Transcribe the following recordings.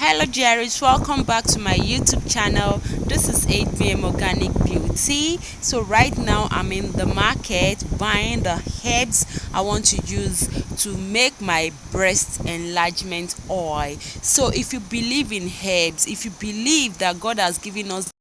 Hello Jerry's, welcome back to my YouTube channel. This is 8BM Organic Beauty. So right now I'm in the market buying the herbs I want to use to make my breast enlargement oil. So if you believe in herbs, if you believe that God has given us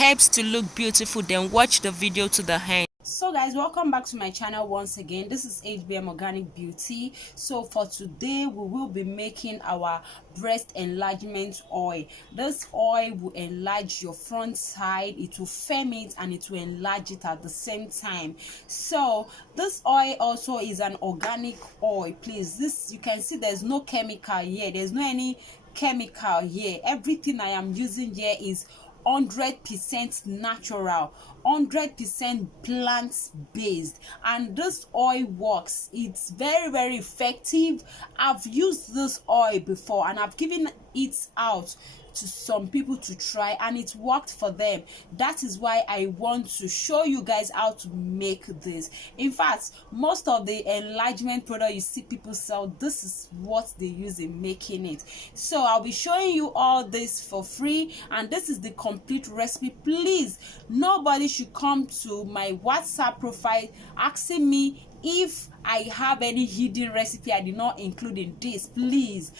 herbs to look beautiful, then watch the video to the end. So guys, welcome back to my channel once again. This is 8BM Organic Beauty. So for today we will be making our breast enlargement oil. This oil will enlarge your front side, it will firm it, and it will enlarge it at the same time. So this oil also is an organic oil. Please, this, you can see there's no chemical here, there's no any chemical here. Everything I am using here is 100% natural, 100% plant based, and this oil works. It's very effective. I've used this oil before and I've given it out to some people to try and it worked for them. That is why I want to show you guys how to make this. In fact, most of the enlargement product you see people sell, this is what they use in making it. So I'll be showing you all this for free, and this is the complete recipe. Please, nobody should come to my WhatsApp profile asking me if I have any hidden recipe I did not include in this. Please,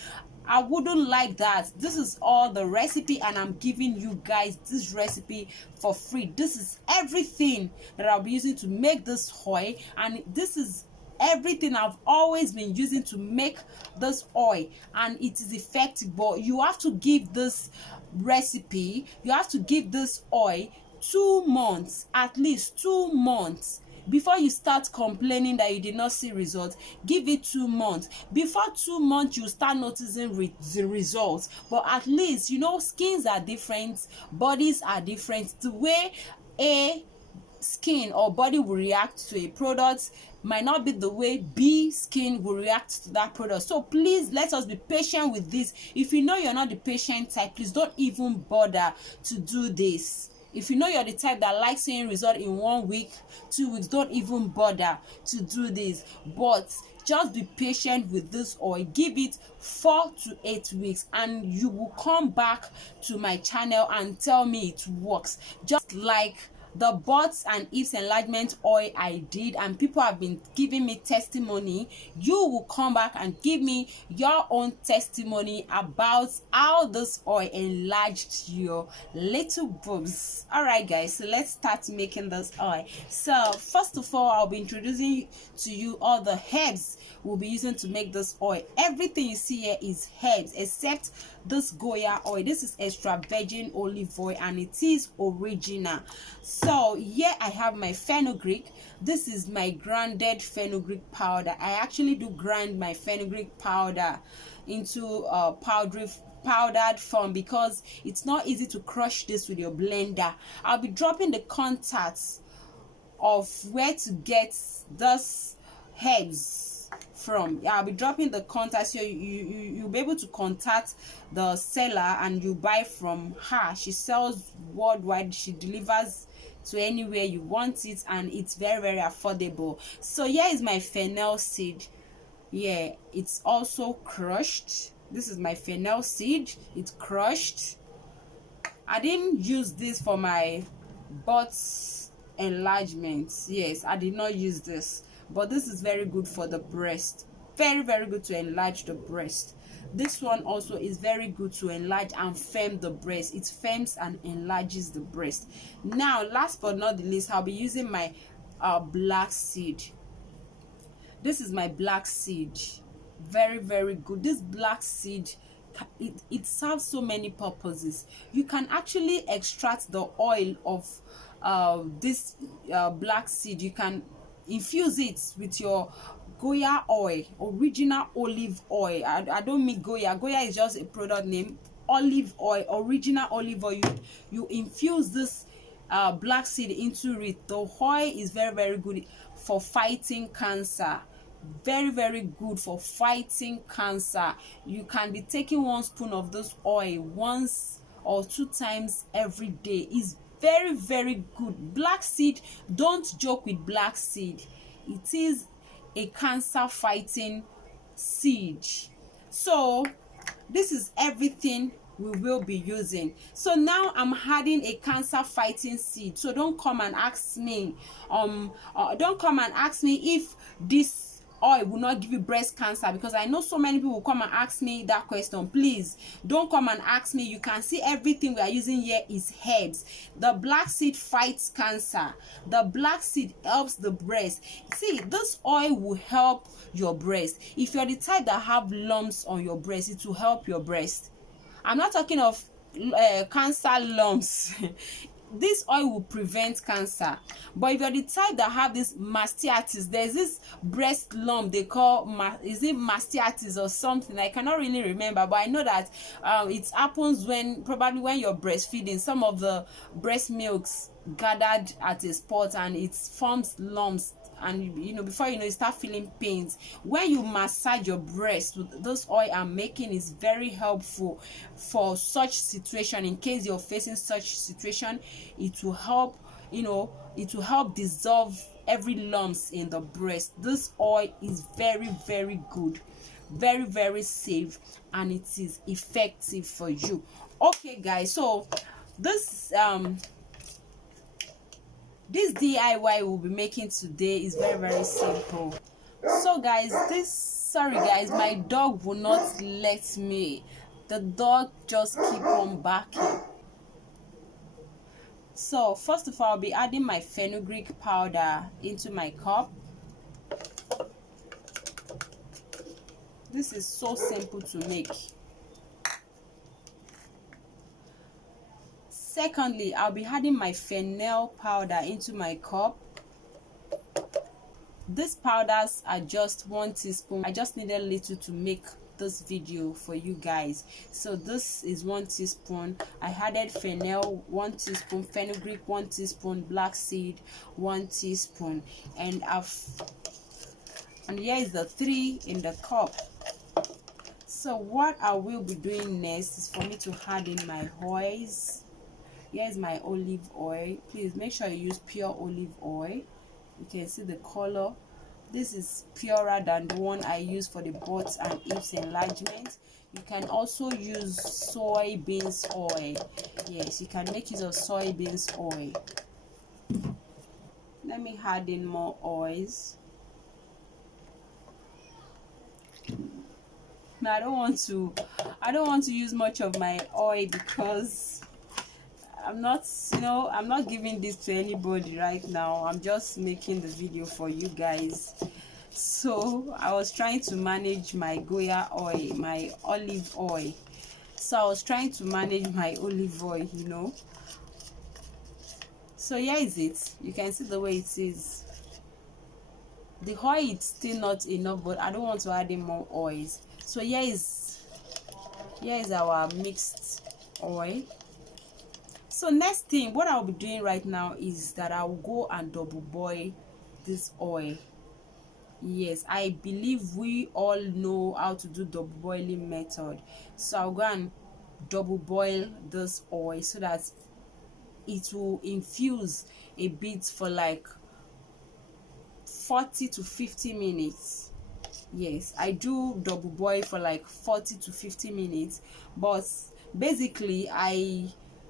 I wouldn't like that. This is all the recipe and I'm giving you guys this recipe for free. This is everything that I'll be using to make this oil, and this is everything I've always been using to make this oil, and it is effective. But you have to give this recipe, you have to give this oil 2 months, at least 2 months before you start complaining that you did not see results. Give it 2 months. Before 2 months you start noticing the results. But at least, you know, skins are different, bodies are different. The way a skin or body will react to a product might not be the way B skin will react to that product. So please, let us be patient with this. If you know you're not the patient type, please don't even bother to do this. If you know you're the type that likes seeing result in 1 week, 2 weeks, don't even bother to do this. But just be patient with this oil. Give it 4 to 8 weeks and you will come back to my channel and tell me it works. Just like the butts and hips enlargement oil I did, and people have been giving me testimony, you will come back and give me your own testimony about how this oil enlarged your little boobs. All right guys, so let's start making this oil. So first of all, I'll be introducing to you all the herbs we'll be using to make this oil. Everything you see here is herbs except this Goya oil. This is extra virgin olive oil and it is original. So here I have my fenugreek. This is my grounded fenugreek powder. I actually do grind my fenugreek powder into powdered form because it's not easy to crush this with your blender. I'll be dropping the contacts of where to get this herbs from. I'll be dropping the contact, so you'll be able to contact the seller and you buy from her. She sells worldwide, she delivers to anywhere you want it, and it's very affordable. So here is my fennel seed. Yeah, it's also crushed. This is my fennel seed, it's crushed. I didn't use this for my butt enlargement. Yes, I did not use this, but this is very good for the breast. Very good to enlarge the breast. This one also is very good to enlarge and firm the breast. It firms and enlarges the breast. Now last but not the least, I'll be using my black seed. This is my black seed. Very good. This black seed, it serves so many purposes. You can actually extract the oil of this black seed. You can infuse it with your Goya oil, original olive oil. I don't mean Goya. Goya is just a product name. Olive oil, original olive oil. You infuse this black seed into it. The oil is very good for fighting cancer. Very good for fighting cancer. You can be taking 1 spoon of this oil once or 2 times every day. It's very good. Black seed, don't joke with black seed. It is a cancer fighting seed. So this is everything we will be using. So now I'm adding a cancer fighting seed. So don't come and ask me if this oil will not give you breast cancer, because I know so many people will come and ask me that question. Please don't come and ask me. You can see everything we are using here is herbs. The black seed fights cancer. The black seed helps the breast. See, this oil will help your breast. If you're the type that have lumps on your breast, it will help your breast. I'm not talking of cancer lumps. This oil will prevent cancer. But if you're the type that have this mastitis, there's this breast lump they call is it mastitis or something, I cannot really remember, but I know that it happens probably when you're breastfeeding. Some of the breast milks gathered at a spot and it forms lumps, and you know, before you know, you start feeling pains. When you massage your breast with this oil I'm making, is very helpful for such situation. In case you're facing such situation, it will help, you know, it will help dissolve every lumps in the breast. This oil is very, very good, very, very safe, and it is effective for you. Okay guys, so this DIY we'll be making today is very, very simple. So guys, sorry guys, my dog will not let me. The dog just keep on barking. So first of all, I'll be adding my fenugreek powder into my cup. This is so simple to make. Secondly, I'll be adding my fennel powder into my cup. These powders are just 1 teaspoon. I just needed a little to make this video for you guys. So this is 1 teaspoon. I added fennel 1 teaspoon, fenugreek 1 teaspoon, black seed 1 teaspoon, and here is the 3 in the cup. So what I will be doing next is for me to add in my oils. Here is my olive oil. Please make sure you use pure olive oil. You can see the color. This is purer than the one I use for the butts and hips enlargement. You can also use soybeans oil. Yes, you can make use of soybeans oil. Let me add in more oils. Now I don't want to use much of my oil because I'm not giving this to anybody right now. I'm just making the video for you guys. So I was trying to manage my Goya oil, my olive oil. So I was trying to manage my olive oil, you know. So here is it. You can see the way it is. The oil is still not enough, but I don't want to add in more oils. So here is our mixed oil. So next thing, what I'll be doing right now is that I'll go and double boil this oil. Yes, I believe we all know how to do double boiling method. So I'll go and double boil this oil so that it will infuse a bit for like 40 to 50 minutes. Yes, I do double boil for like 40 to 50 minutes, but basically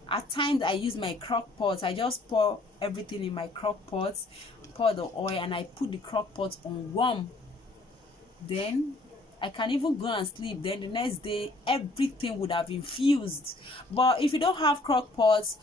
at times I use my crock pot. I just pour everything in my crock pot, pour the oil, and I put the crock pot on warm. Then I can even go and sleep. Then the next day everything would have infused. But if you don't have crock pots,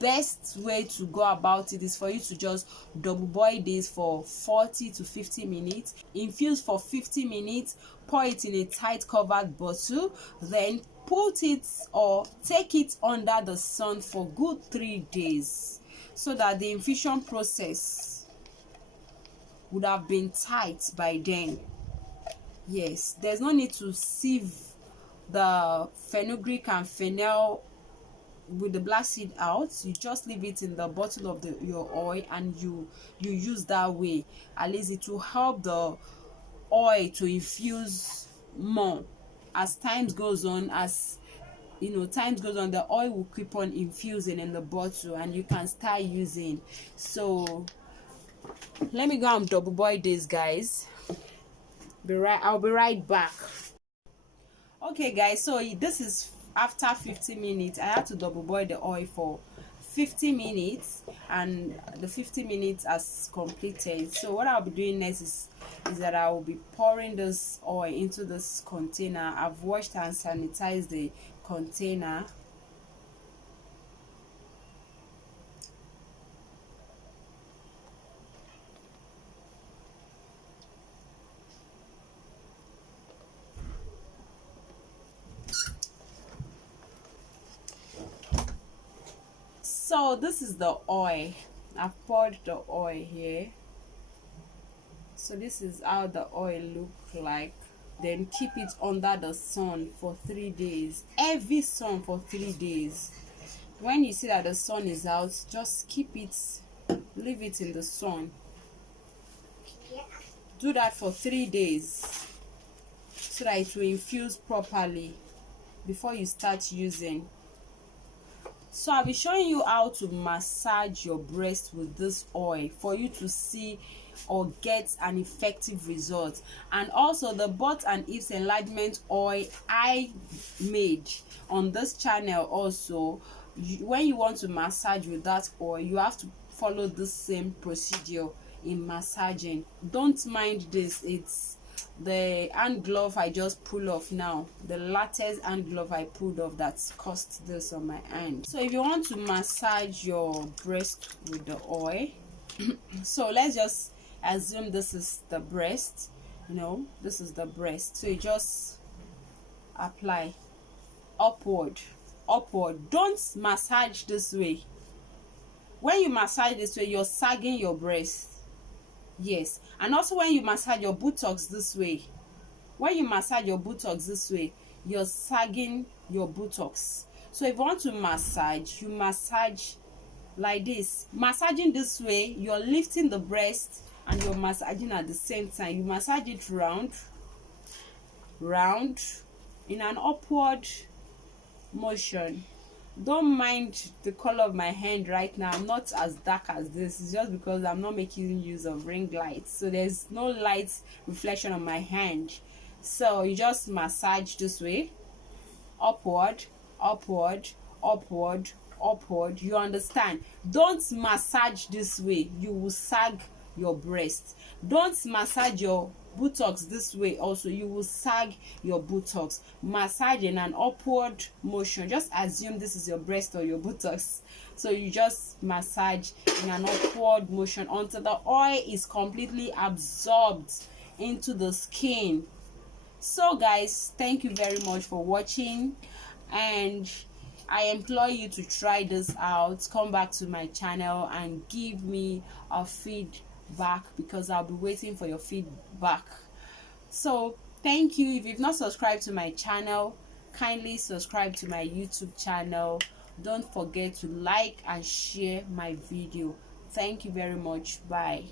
best way to go about it is for you to just double boil this for 40 to 50 minutes, infuse for 50 minutes, pour it in a tight covered bottle, then put it or take it under the sun for good 3 days, so that the infusion process would have been tight by then. Yes, there's no need to sieve the fenugreek and fennel with the black seed out. You just leave it in the bottle of your oil, and you use that way. At least it will help the oil to infuse more. As time goes on, the oil will keep on infusing in the bottle, and you can start using. So let me go and double boil this, guys. I'll be right back. Okay guys, so this is after 50 minutes I had to double boil the oil for 50 minutes, and the 50 minutes has completed. So what I'll be doing next is that I will be pouring this oil into this container. I've washed and sanitized the container. So this is the oil. I've poured the oil here. So this is how the oil look like. Then keep it under the sun for 3 days. Heavy sun for 3 days. When you see that the sun is out, just keep it, leave it in the sun. Do that for 3 days so that it will infuse properly before you start using. So I'll be showing you how to massage your breast with this oil for you to see or get an effective result. And also the butt and hips enlargement oil I made on this channel also, when you want to massage with that oil, you have to follow the same procedure in massaging. Don't mind this, it's the hand glove I just pull off now, the latest hand glove I pulled off that cost this on my hand. So if you want to massage your breast with the oil so let's just assume this is the breast, this is the breast. So you just apply upward. Don't massage this way. When you massage this way, you're sagging your breast. Yes, and also when you massage your buttocks this way, you're sagging your buttocks. So if you want to massage, you massage like this. Massaging this way, you're lifting the breast and you're massaging at the same time. You massage it round in an upward motion. Don't mind the color of my hand right now. I'm not as dark as this. It's just because I'm not making use of ring lights, so there's no light reflection on my hand. So you just massage this way, upward. You understand? Don't massage this way, you will sag your breast. Don't massage your buttocks this way also, you will sag your buttocks. Massage in an upward motion. Just assume this is your breast or your buttocks, so you just massage in an upward motion until the oil is completely absorbed into the skin. So guys, thank you very much for watching, and I implore you to try this out. Come back to my channel and give me a feedback, because I'll be waiting for your feedback. So thank you. If you've not subscribed to my channel, kindly subscribe to my YouTube channel. Don't forget to like and share my video. Thank you very much. Bye.